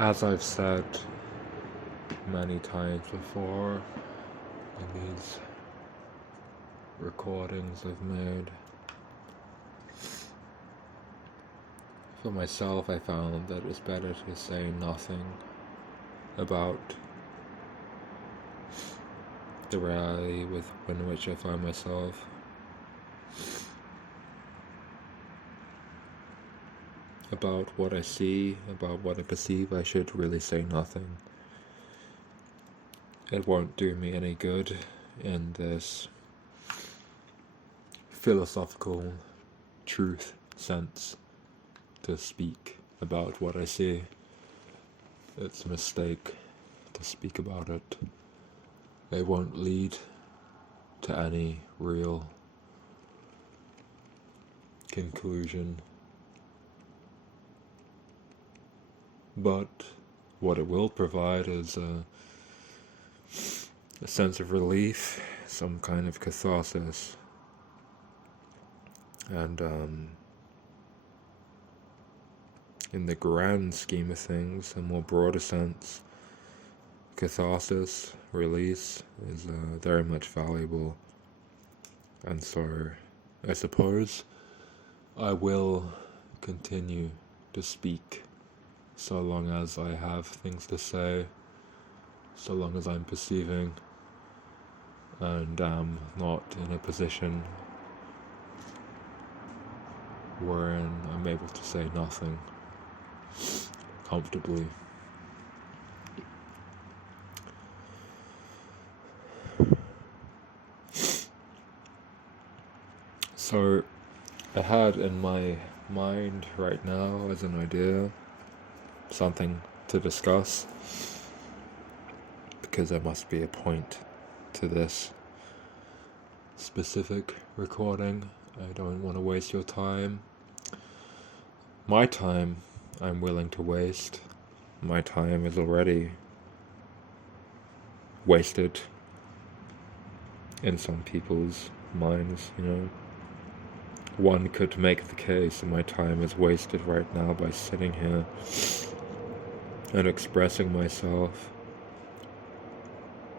As I've said many times before in these recordings I've made, for myself I found that it's better to say nothing about the reality in which I find myself. About what I see, about what I perceive, I should really say nothing. It won't do me any good in this philosophical truth sense to speak about what I see. It's a mistake to speak about it. It won't lead to any real conclusion. But what it will provide is a sense of relief, some kind of catharsis, and in the grand scheme of things, a more broader sense, catharsis, release is very much valuable. And so I suppose I will continue to speak so long as I have things to say, so long as I'm perceiving and am not in a position wherein I'm able to say nothing comfortably. So I had in my mind right now as an idea something to discuss, because there must be a point to this specific recording. I don't want to waste your time. My time I'm willing to waste. My time is already wasted in some people's minds, One could make the case that my time is wasted right now by sitting here and expressing myself,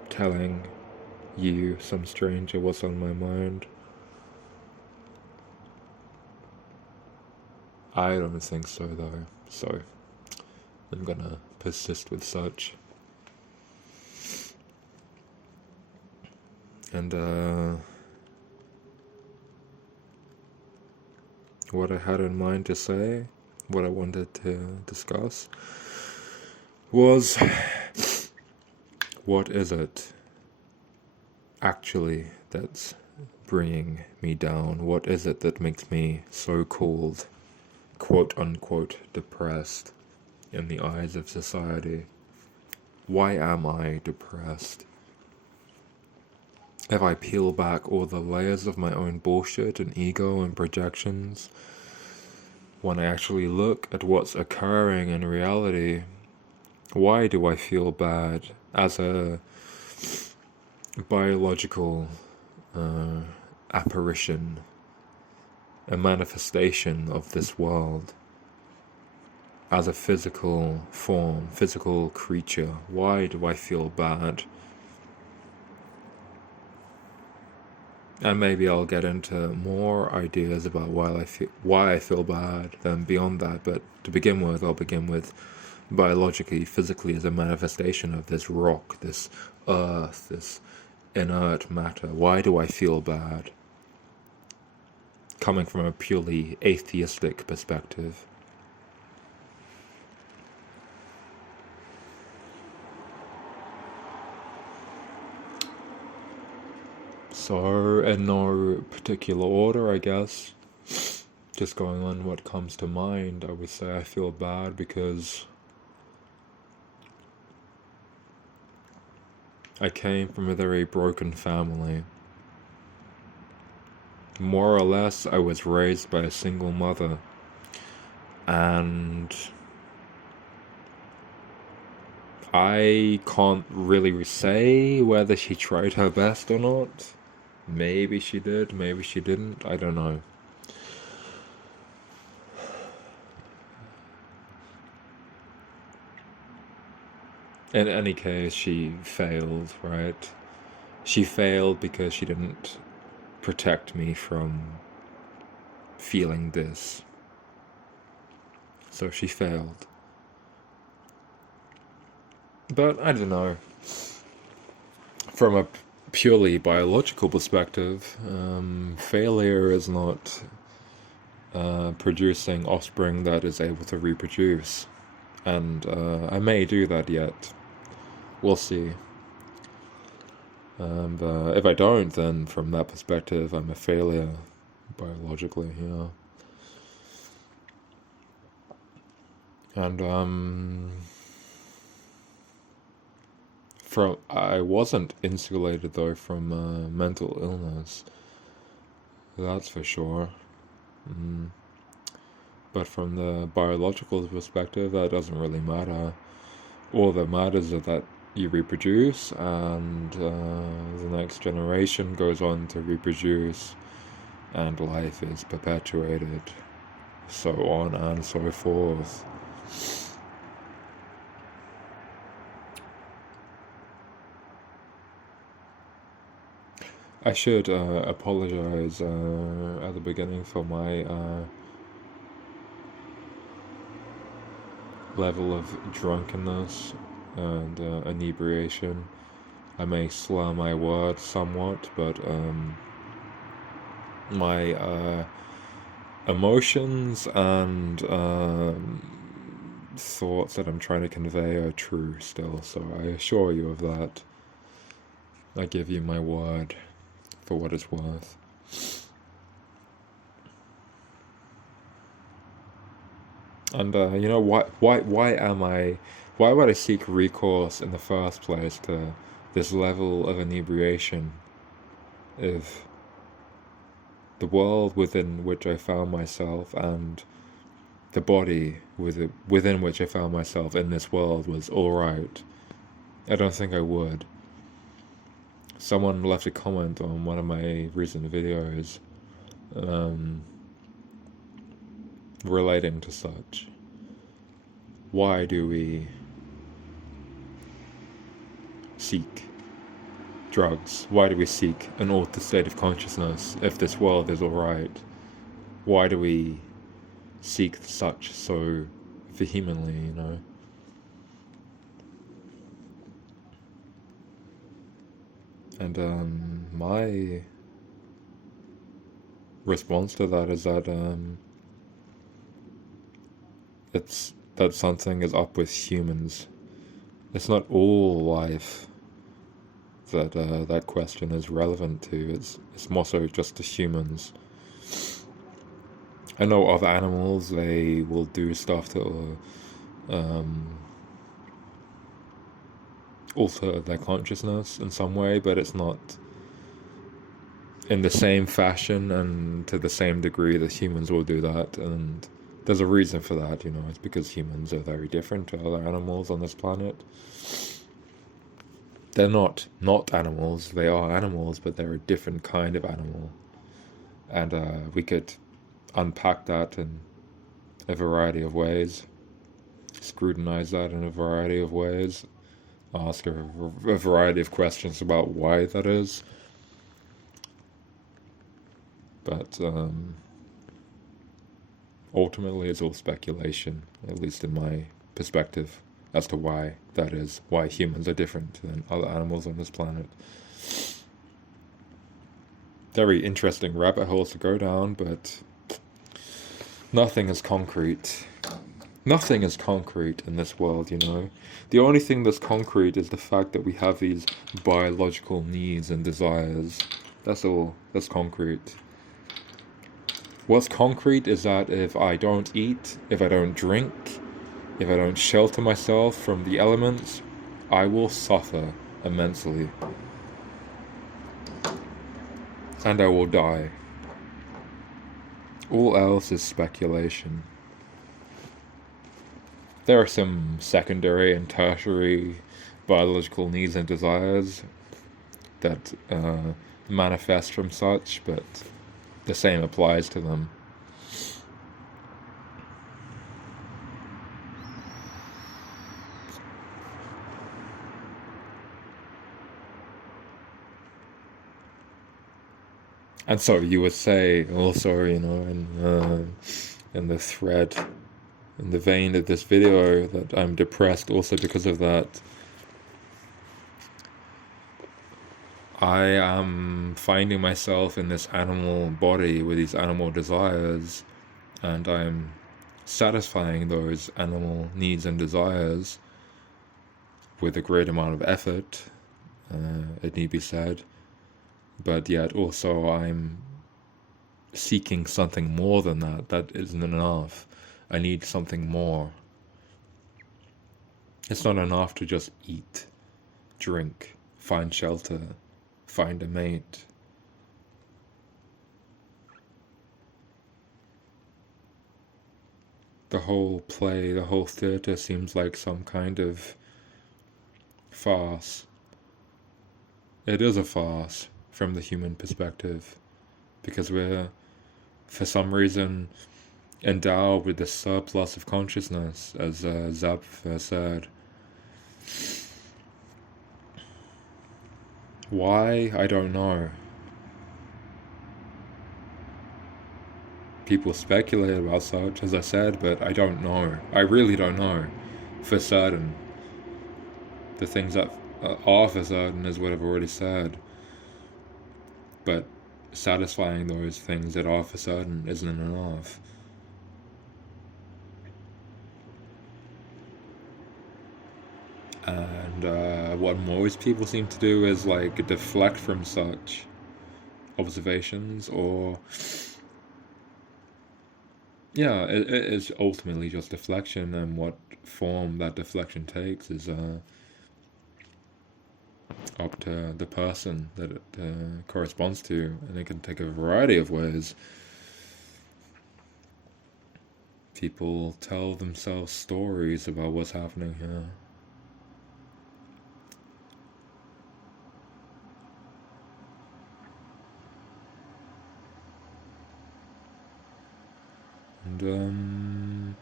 telling you, some stranger, what's on my mind. I don't think so, though, so I'm gonna persist with such. And what I had in mind to say, what I wanted to discuss, was, what is it actually that's bringing me down? What is it that makes me so called, quote unquote, depressed in the eyes of society? Why am I depressed? If I peel back all the layers of my own bullshit and ego and projections, when I actually look at what's occurring in reality, why do I feel bad as a biological apparition, a manifestation of this world, as a physical form, physical creature? Why do I feel bad? And maybe I'll get into more ideas about why I feel bad than beyond that, but to begin with, I'll begin with biologically, physically, as a manifestation of this rock, this earth, this inert matter. Why do I feel bad? Coming from a purely atheistic perspective. So, in no particular order, I guess, just going on what comes to mind, I would say I feel bad because I came from a very broken family. More or less, I was raised by a single mother, and I can't really say whether she tried her best or not. Maybe she did, maybe she didn't, I don't know. In any case, she failed, right? She failed because she didn't protect me from feeling this. So she failed. But I don't know. From a purely biological perspective, failure is not producing offspring that is able to reproduce. And I may do that yet. We'll see. If I don't, then from that perspective, I'm a failure biologically, yeah. And I wasn't insulated though from mental illness. That's for sure. But from the biological perspective, that doesn't really matter. All that matters is that you reproduce, and the next generation goes on to reproduce, and life is perpetuated, so on and so forth. I should apologize at the beginning for my level of drunkenness and inebriation. I may slur my words somewhat, but my emotions and thoughts that I'm trying to convey are true still, so I assure you of that. I give you my word for what it's worth. And you know, why would I seek recourse in the first place to this level of inebriation if the world within which I found myself and the body within which I found myself in this world was alright? I don't think I would. Someone left a comment on one of my recent videos relating to such. Why do we seek drugs? Why do we seek an altered state of consciousness if this world is alright? Why do we seek such so vehemently, you know? And my response to that is that it's that something is up with humans. It's not all life that that question is relevant to. It's more so just to humans. I know other animals, they will do stuff to alter their consciousness in some way, but it's not in the same fashion and to the same degree that humans will do that. And there's a reason for that, you know. It's because humans are very different to other animals on this planet. They're not animals, they are animals, but they're a different kind of animal. And we could unpack that in a variety of ways, scrutinize that in a variety of ways, ask a variety of questions about why that is. But ultimately it's all speculation, at least in my perspective, as to why that is, why humans are different than other animals on this planet. Very interesting rabbit holes to go down, but nothing is concrete. Nothing is concrete in this world, you know. The only thing that's concrete is the fact that we have these biological needs and desires. That's all that's concrete. What's concrete is that if I don't eat, if I don't drink, if I don't shelter myself from the elements, I will suffer immensely. And I will die. All else is speculation. There are some secondary and tertiary biological needs and desires that manifest from such, but the same applies to them. And so you would say also, in the thread, in the vein of this video, that I'm depressed also because of that. I am finding myself in this animal body with these animal desires, and I'm satisfying those animal needs and desires with a great amount of effort, it need be said, but yet also I'm seeking something more than that. That isn't enough. I need something more. It's not enough to just eat, drink, find shelter, find a mate. The whole play, the whole theatre seems like some kind of farce. It is a farce from the human perspective, because we're, for some reason, endowed with this surplus of consciousness, as Zapf said. Why? I don't know. People speculate about such, as I said, but I don't know. I really don't know for certain. The things that are for certain is what I've already said. But satisfying those things that are for certain isn't enough. And what most people seem to do is like deflect from such observations, or yeah, it is ultimately just deflection, and what form that deflection takes is up to the person that it corresponds to, and it can take a variety of ways. People tell themselves stories about what's happening here. And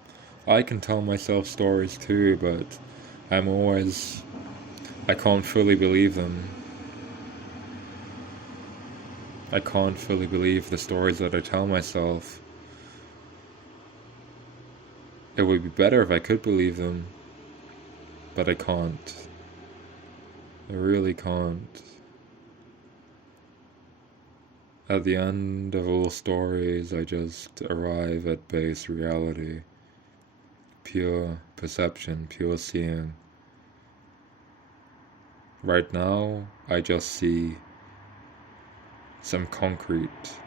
I can tell myself stories too, but I can't fully believe them. I can't fully believe the stories that I tell myself. It would be better if I could believe them, but I can't. I really can't. At the end of all stories, I just arrive at base reality. Pure perception, pure seeing. Right now, I just see some concrete,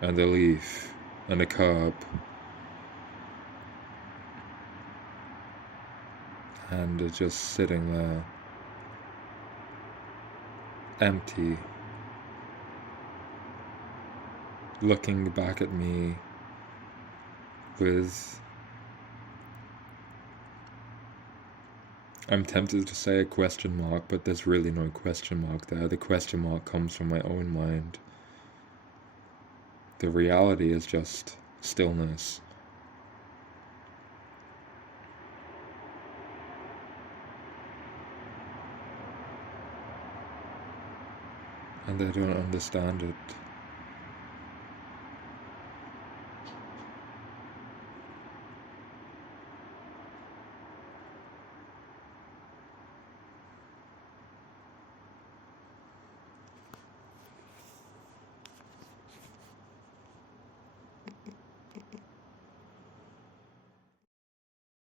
and a leaf, and a curb, and it's just sitting there, empty, looking back at me with, I'm tempted to say a question mark, but there's really no question mark there. The question mark comes from my own mind. The reality is just stillness. And I don't understand it.